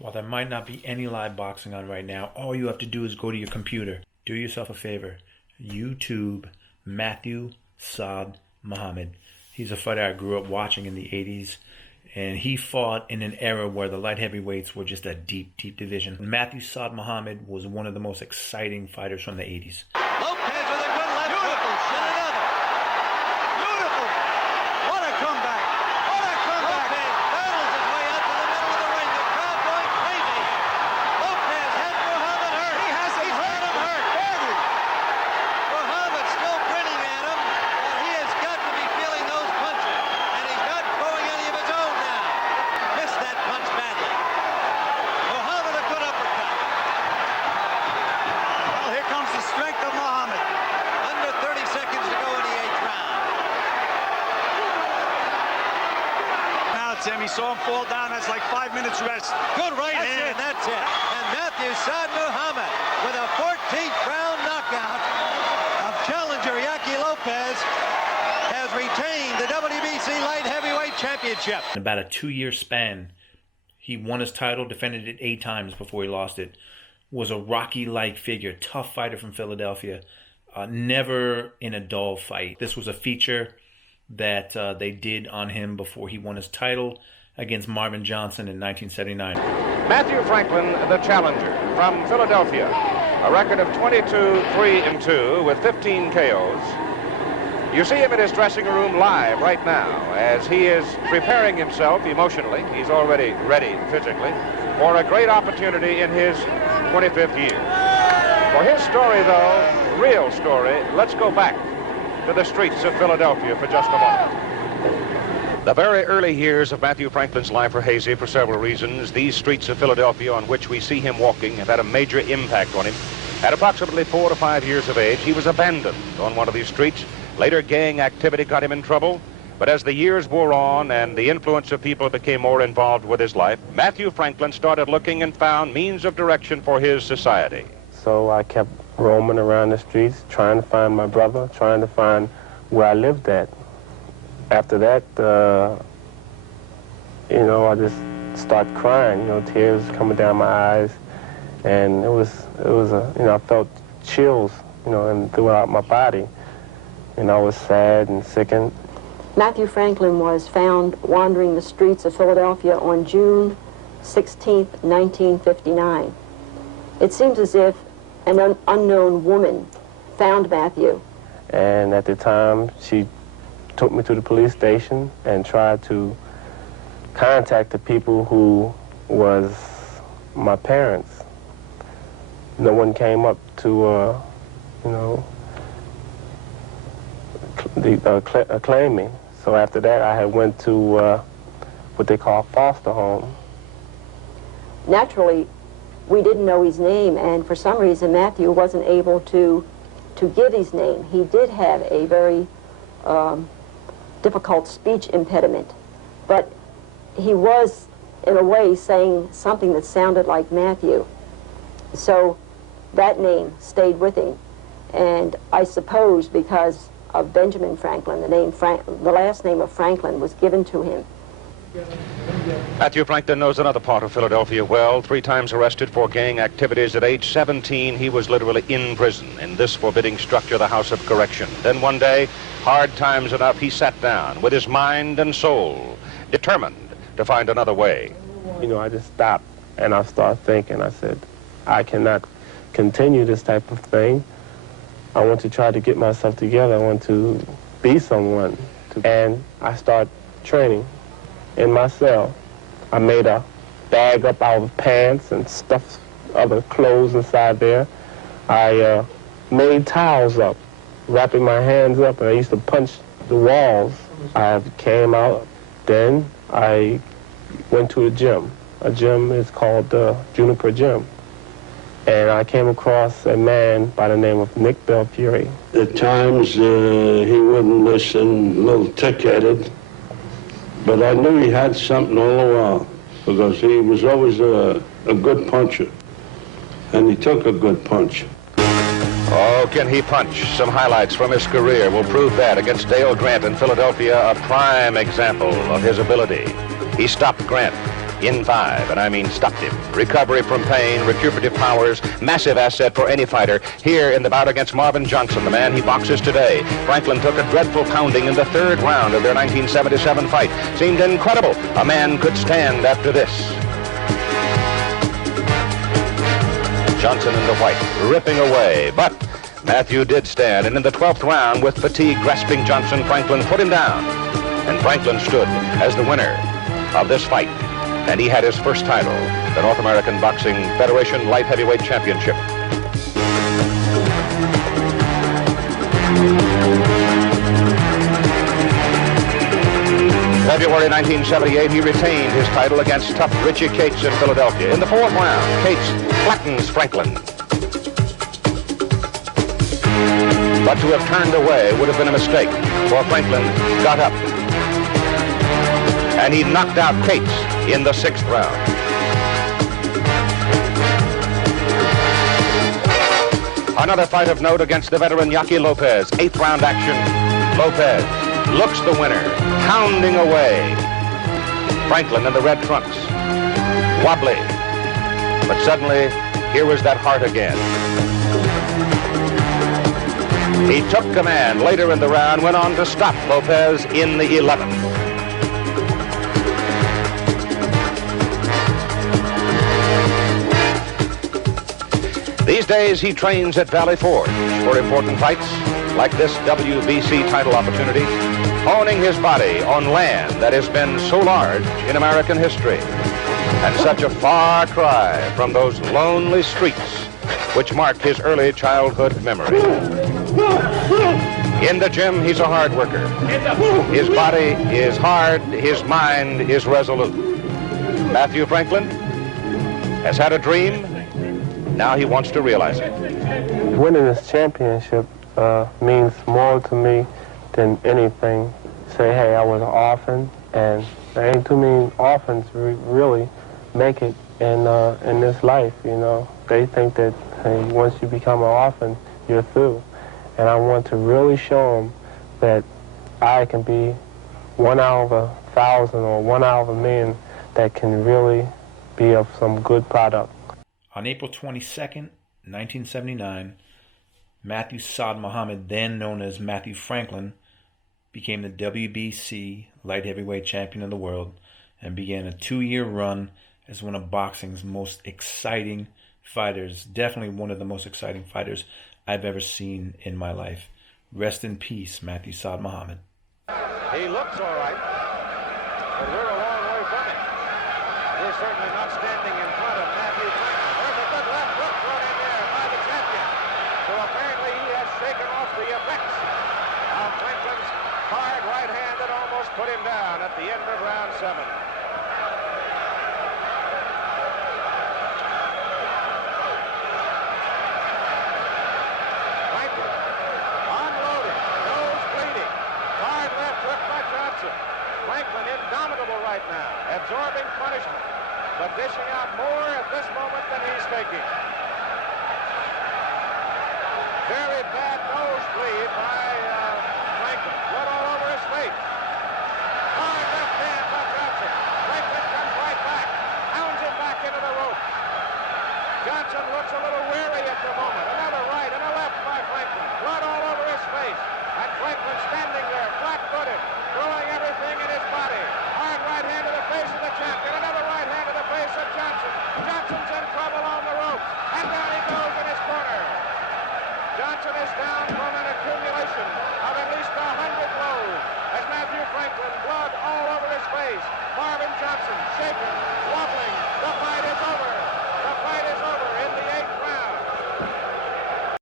While there might not be any live boxing on right now, all you have to do is go to your computer. Do yourself a favor. YouTube Matthew Saad Muhammad. He's a fighter I grew up watching in the 80s. And he fought in an era where the light heavyweights were just a deep, deep division. Matthew Saad Muhammad was one of the most exciting fighters from the 80s. Lopez with a good left hook and another. Beautiful. What a comeback. What a comeback. Lopez battles his way up to the middle of the ring. The crowd going crazy here. Lopez has Muhammad hurt. He's got him hurt. Badly. Muhammad still grinning at him, but he has got to be feeling those punches. And he's not throwing any of his own now. Missed that punch badly. Muhammad a good uppercut. Well, here comes the strength of Muhammad. Under 30 seconds to go in the 8th round. Now, Tim, he saw him fall down. That's like 5 minutes rest. Good right hand. That's it. And Matthew Saad Muhammad with a 14th round knockout of challenger Yaki Lopez has retained the WBC light heavyweight championship. In about a 2-year span, he won his title, defended it 8 times before he lost it. Was a Rocky-like figure, tough fighter from Philadelphia. Never in a dull fight. This was a feature that they did on him before he won his title against Marvin Johnson in 1979. Matthew Franklin, the challenger from Philadelphia. A record of 22-3-2 with 15 KOs. You see him in his dressing room live right now as he is preparing himself emotionally. He's already ready physically for a great opportunity in his 25th year. For his story, though, real story, let's go back to the streets of Philadelphia for just a moment. The very early years of Matthew Franklin's life are hazy for several reasons. These streets of Philadelphia on which we see him walking have had a major impact on him. At approximately 4 to 5 years of age, he was abandoned on one of these streets. Later, gang activity got him in trouble. But as the years wore on and the influence of people became more involved with his life, Matthew Franklin started looking and found means of direction for his society. So I kept roaming around the streets, trying to find my brother, trying to find where I lived at. After that, I just started crying, tears coming down my eyes. And I felt chills, and throughout my body. And I was sad and sickened. Matthew Franklin was found wandering the streets of Philadelphia on June 16, 1959. It seems as if an unknown woman found Matthew. And at the time, she took me to the police station and tried to contact the people who was my parents. No one came up to, claim me. So after that, I had went to what they call foster home. Naturally, we didn't know his name, and for some reason, Matthew wasn't able to give his name. He did have a very difficult speech impediment, but he was, in a way, saying something that sounded like Matthew. So that name stayed with him, and I suppose because of Benjamin Franklin, the last name of Franklin was given to him. Matthew Franklin knows another part of Philadelphia well. 3 times arrested for gang activities. At age 17, he was literally in prison in this forbidding structure, the House of Correction. Then one day, hard times enough, he sat down with his mind and soul, determined to find another way. I just stopped and I started thinking. I said, I cannot continue this type of thing. I want to try to get myself together. I want to be someone. And I started training in my cell. I made a bag up out of pants and stuffed other clothes inside there. I made towels up, wrapping my hands up, and I used to punch the walls. I came out, then I went to a gym. A gym is called Juniper Gym. And I came across a man by the name of Nick Belfiore. At times, he wouldn't listen, a little tick-headed. But I knew he had something all the while, because he was always a good puncher. And he took a good punch. Oh, can he punch? Some highlights from his career will prove that against Dale Grant in Philadelphia, a prime example of his ability. He stopped Grant in 5, and I mean stopped him. Recovery from pain, recuperative powers, massive asset for any fighter. Here in the bout against Marvin Johnson, the man he boxes today. Franklin took a dreadful pounding in the 3rd round of their 1977 fight. Seemed incredible a man could stand after this. Johnson in the white, ripping away, but Matthew did stand, and in the 12th round, with fatigue grasping Johnson, Franklin put him down. And Franklin stood as the winner of this fight, and he had his first title, the North American Boxing Federation Light Heavyweight Championship. February 1978, he retained his title against tough Richie Cates in Philadelphia. In the 4th round, Cates flattens Franklin. But to have turned away would have been a mistake, for Franklin got up. And he knocked out Cates in the 6th round. Another fight of note against the veteran Yaki Lopez. 8th round action. Lopez looks the winner, pounding away. Franklin in the red trunks. Wobbly. But suddenly, here was that heart again. He took command later in the round, went on to stop Lopez in the 11th. These days, he trains at Valley Forge for important fights like this WBC title opportunity, honing his body on land that has been so large in American history and such a far cry from those lonely streets which marked his early childhood memory. In the gym, he's a hard worker. His body is hard, his mind is resolute. Matthew Franklin has had a dream. Now he wants to realize it. Winning this championship means more to me than anything. Say, hey, I was an orphan, and there ain't too many orphans really make it in this life, you know. They think that, hey, once you become an orphan, you're through. And I want to really show them that I can be 1 out of 1,000 or 1 out of 1,000,000 that can really be of some good product. On April 22nd, 1979, Matthew Saad Muhammad, then known as Matthew Franklin, became the WBC light heavyweight champion of the world and began a 2-year run as one of boxing's most exciting fighters, definitely one of the most exciting fighters I've ever seen in my life. Rest in peace, Matthew Saad Muhammad. He looks all right, but we're a long way from it. We're certainly not standing in front of Matthew Franklin. There's a good left hook thrown in there by the champion. So apparently he has shaken off the effects of Franklin's hard right hand that almost put him down at the end of round 7. Franklin unloading, nose bleeding, hard left hook by Johnson. Franklin indomitable right now, absorbing punishment, but dishing out more at this moment than he's taking. Very bad nosebleed by Franklin. Blood all over his face. Hard left hand by Johnson. Franklin comes right back, hounds him back into the rope. Johnson looks a little weary at the moment. Another right and a left by Franklin. Blood all over his face. And Franklin standing there, flat-footed, throwing everything in his body. Hard right hand to the face of the champion. Another right hand to the face of Johnson. Johnson's in trouble on the rope. And down he goes in his corner. Johnson is down from an accumulation